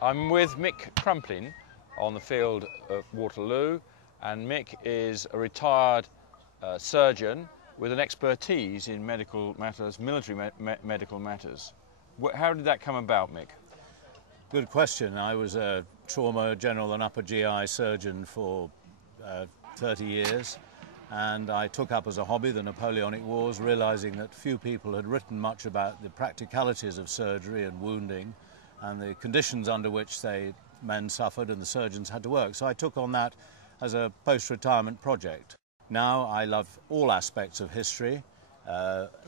I'm with Mick Crumplin on the field of Waterloo, and Mick is a retired surgeon with an expertise in medical matters, military medical matters. How did that come about, Mick? Good question. I was a trauma, general and upper GI surgeon for 30 years, and I took up as a hobby the Napoleonic Wars, realizing that few people had written much about the practicalities of surgery and wounding and the conditions under which men suffered and the surgeons had to work. So I took on that as a post-retirement project. Now I love all aspects of history,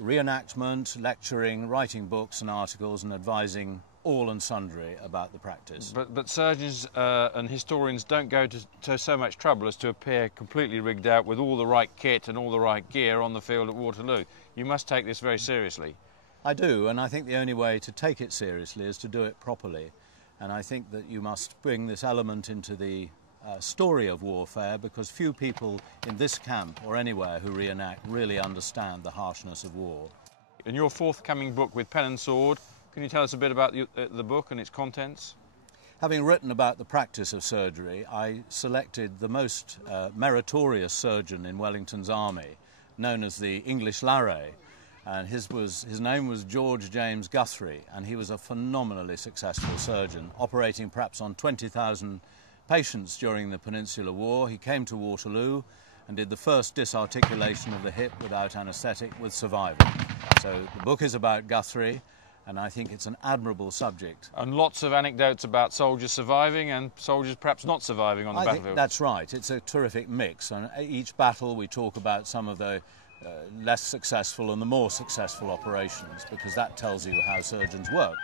reenactment, lecturing, writing books and articles and advising all and sundry about the practice. But surgeons and historians don't go to so much trouble as to appear completely rigged out with all the right kit and all the right gear on the field at Waterloo. You must take this very seriously. I do, and I think the only way to take it seriously is to do it properly. And I think that you must bring this element into the story of warfare, because few people in this camp or anywhere who reenact really understand the harshness of war. In your forthcoming book with pen and sword, can you tell us a bit about the book and its contents? Having written about the practice of surgery, I selected the most meritorious surgeon in Wellington's army, known as the English Larray. And his name was George James Guthrie, and he was a phenomenally successful surgeon, operating perhaps on 20,000 patients during the Peninsular War. He came to Waterloo and did the first disarticulation of the hip without anaesthetic with survival. So the book is about Guthrie, and I think it's an admirable subject. And lots of anecdotes about soldiers surviving and soldiers perhaps not surviving on the battlefield. I think that's right. It's a terrific mix. And each battle we talk about some of the less successful and the more successful operations, because that tells you how surgeons worked.